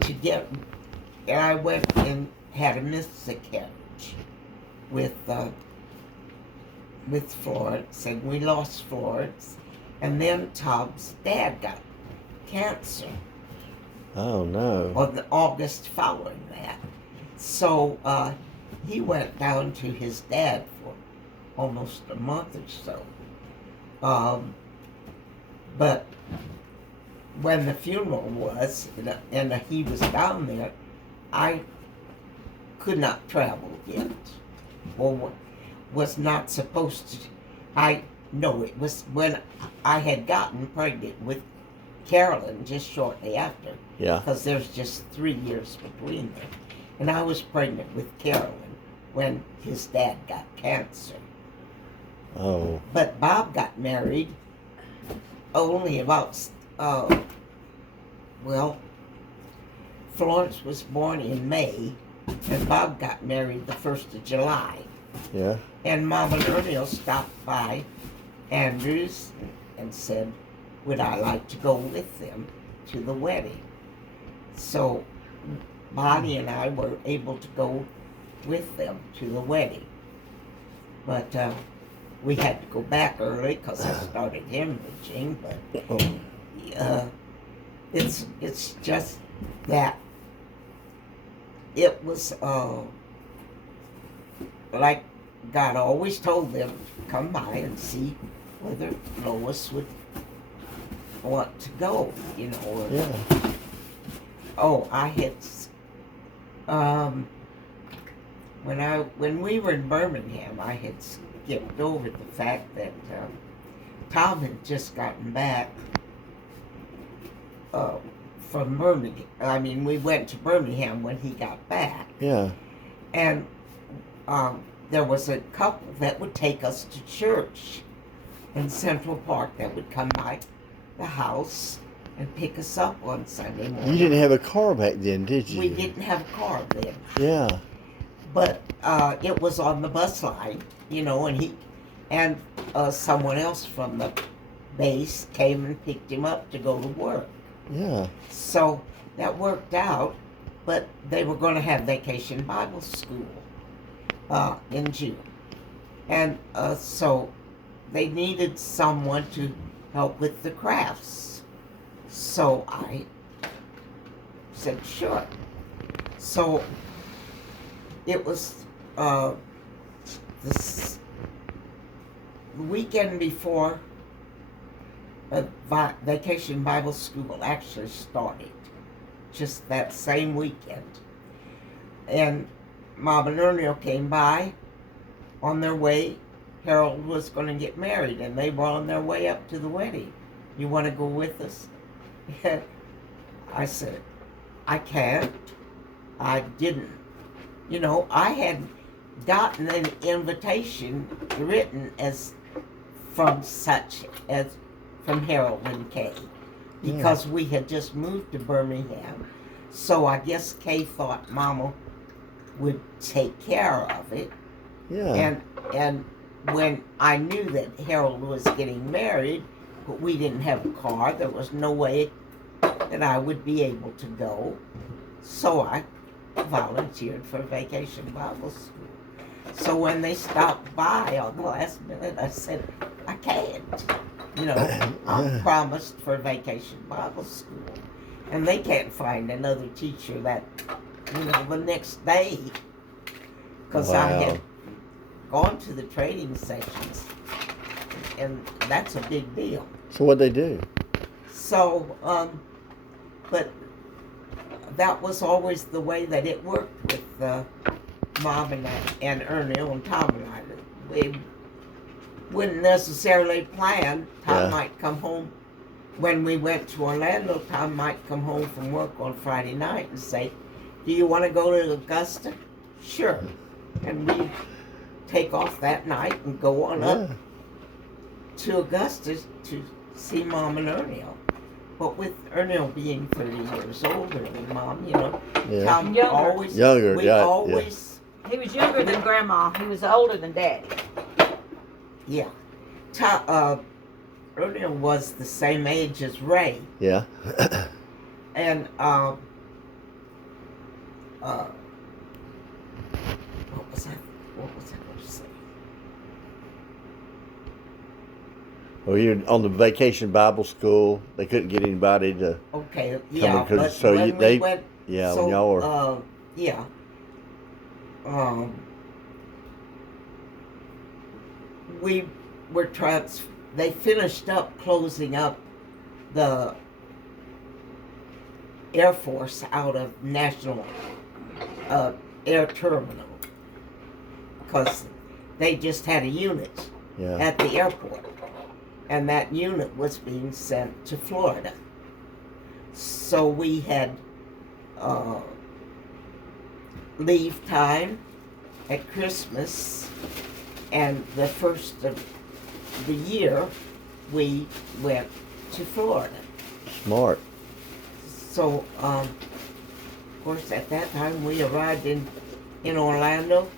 to get, and I went and had a miscarriage with Florence, and we lost Florence, and then Tom's dad got cancer. Oh, no. On the August following that. So he went down to his dad for almost a month or so. But when the funeral was, and he was down there, I could not travel yet, or was not supposed to. It was when I had gotten pregnant with Carolyn just shortly after. Yeah. Because there's just 3 years between them. And I was pregnant with Carolyn when his dad got cancer. Oh. But Bob got married only about, Florence was born in May, and Bob got married the 1st of July. Yeah. And Mom and Ernie stopped by Andrews and said, would I like to go with them to the wedding? So Bonnie and I were able to go with them to the wedding. But we had to go back early because I started hemorrhaging. But it's just that it was like God always told them to come by and see whether Lois would want to go, Or, Yeah. Oh, I had when we were in Birmingham, I had skipped over the fact that Tom had just gotten back from Birmingham. I mean, we went to Birmingham when he got back. Yeah. And there was a couple that would take us to church in Central Park that would come by the house and pick us up on Sunday morning. You didn't have a car back then, did you? We didn't have a car then. Yeah. But it was on the bus line, and someone else from the base came and picked him up to go to work. Yeah. So that worked out, but they were going to have Vacation Bible School in June. And so they needed someone to help with the crafts. So I said, sure. So it was this weekend before Vacation Bible School actually started, just that same weekend. And Mom and Ernie came by on their way. Harold was going to get married, and they were on their way up to the wedding. You want to go with us? I said, I can't. I didn't. I had gotten an invitation written from Harold and Kay, because we had just moved to Birmingham. So I guess Kay thought Mama would take care of it. Yeah. And when I knew that Harold was getting married, but we didn't have a car, there was no way that I would be able to go. So I volunteered for Vacation Bible School. So when they stopped by on the last minute, I said, I can't. I'm promised for Vacation Bible School. And they can't find another teacher that, the next day. Because I had gone to the training sessions. And that's a big deal. So what'd they do? So, but that was always the way that it worked with Mom and Ernie and Tom and I. We wouldn't necessarily plan. Tom might come home. When we went to Orlando, Tom might come home from work on Friday night and say, do you want to go to Augusta? Sure. And we'd take off that night and go on up to Augusta to see Mom and Ernie. But with Ernie being 30 years older than Mom, Tom Younger. always... Younger, we always... He was younger than Grandma. He was older than Daddy. Yeah. Ernie was the same age as Ray. Yeah. And what was I going to say? Well, you're on the vacation Bible school. They couldn't get anybody to. Okay, yeah, because- but so when you- we they- went, Yeah, so, when y'all were. yeah, we were they finished up closing up the Air Force out of National Air Terminal because they just had a unit Yeah. at the airport, and that unit was being sent to Florida. So we had leave time at Christmas, and the first of the year we went to Florida. Smart. So, of course, at that time we arrived in Orlando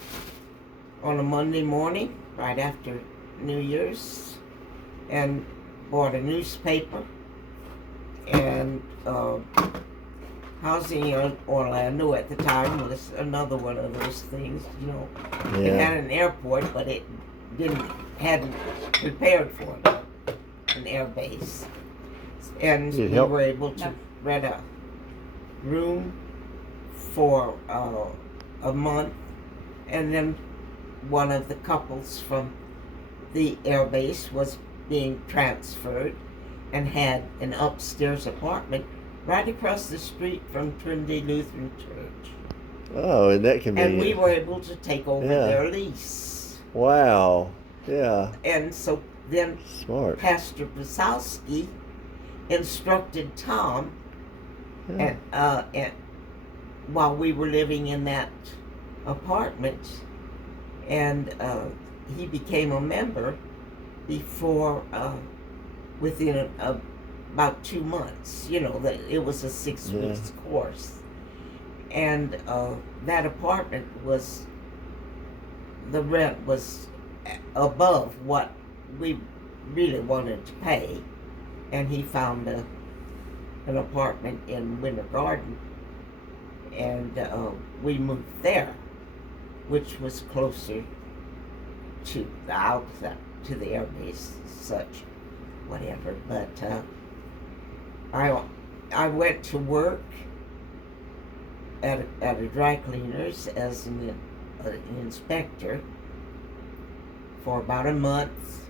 on a Monday morning, right after New Year's, and bought a newspaper. And housing in Orlando at the time was another one of those things, you know. It Yeah. had an airport, but it hadn't prepared for it, an air base. And Did it we help? were able to No. rent a room for a month, and then one of the couples from the air base was being transferred and had an upstairs apartment right across the street from Trinity Lutheran Church. Oh, and that can be. And we were able to take over Yeah. their lease. Wow. Yeah. And so then Smart. Pastor Basowski instructed Tom, Yeah. and while we were living in that apartment, and he became a member before within about 2 months. You know, that it was a 6 Yeah. weeks course, and that apartment was, the rent was above what we really wanted to pay, and he found an apartment in Winter Garden, and we moved there, which was closer to the outset, to the air base, such, whatever. But I went to work at a dry cleaners as an inspector for about a month,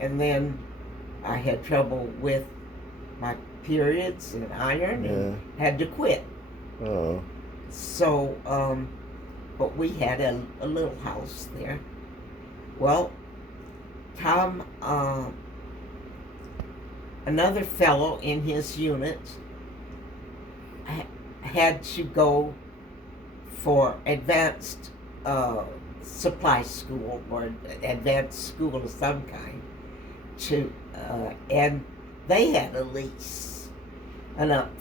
and then I had trouble with my periods and iron, and had to quit. Oh. So, but we had a little house there. Well, Tom, another fellow in his unit had to go for advanced supply school or advanced school of some kind and they had a lease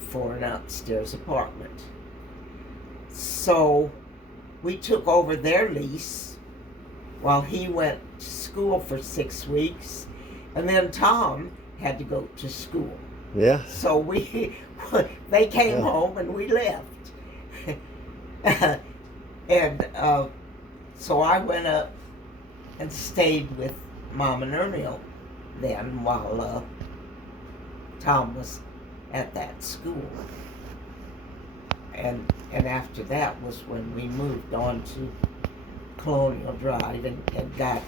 for an upstairs apartment. So we took over their lease while he went to school for 6 weeks, and then Tom had to go to school. Yeah. So they came Yeah. home and we left. And so I went up and stayed with Mom and Ernil then while Tom was at that school. And after that was when we moved on to Colonial Drive and got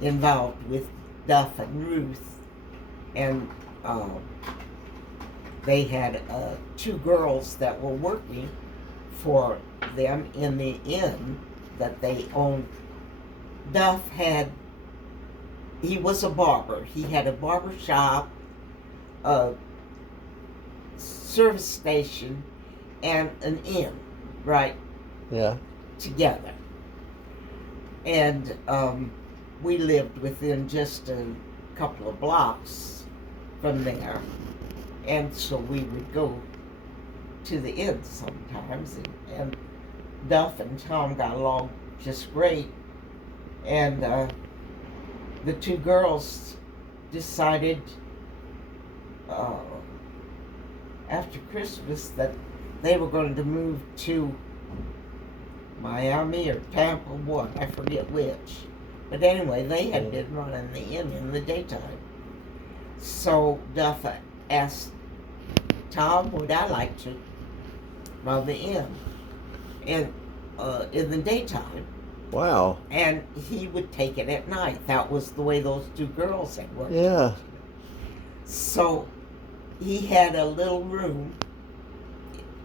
involved with Duff and Ruth. And they had 2 girls that were working for them in the inn that they owned. Duff he was a barber. He had a barber shop, a service station, and an inn, right, Yeah. together. And we lived within just a couple of blocks from there. And so we would go to the inn sometimes, and Duff and Tom got along just great. And the 2 girls decided after Christmas that they were going to move to Miami or Tampa, one, I forget which. But anyway, they had been running the inn in the daytime. So Duff asked Tom, would I like to run the inn in the daytime? Wow. And he would take it at night. That was the way those two girls had worked. Yeah. So he had a little room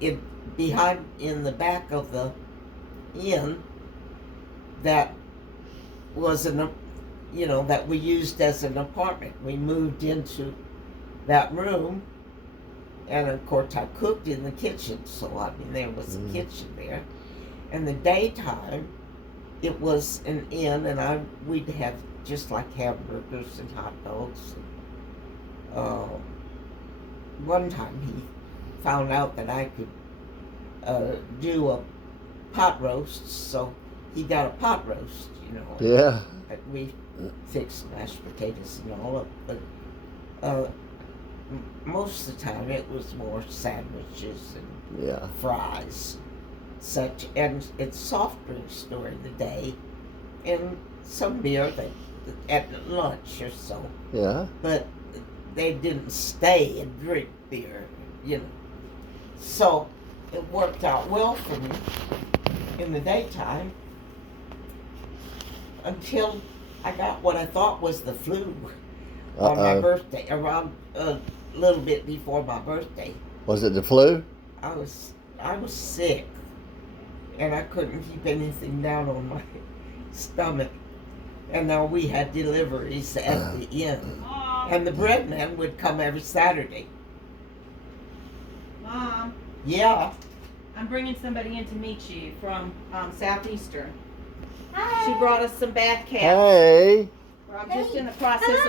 in the back of the inn that was that we used as an apartment. We moved into that room, and of course I cooked in the kitchen, so I mean there was a kitchen there. In the daytime, it was an inn, and we'd have just like hamburgers and hot dogs. One time he found out that I could do a pot roast, so he got a pot roast, Yeah. We fixed mashed potatoes and all, but most of the time it was more sandwiches and Yeah. fries, such, and it's soft drinks during the day, and some beer at lunch or so. Yeah. But they didn't stay and drink beer, So it worked out well for me in the daytime until I got what I thought was the flu on my birthday, around a little bit before my birthday. Was it the flu? I was sick, and I couldn't keep anything down on my stomach. And now we had deliveries at the inn. And the bread man would come every Saturday. Mom, Yeah. I'm bringing somebody in to meet you from Southeastern. She brought us some bath caps. Hey. I'm just in the process of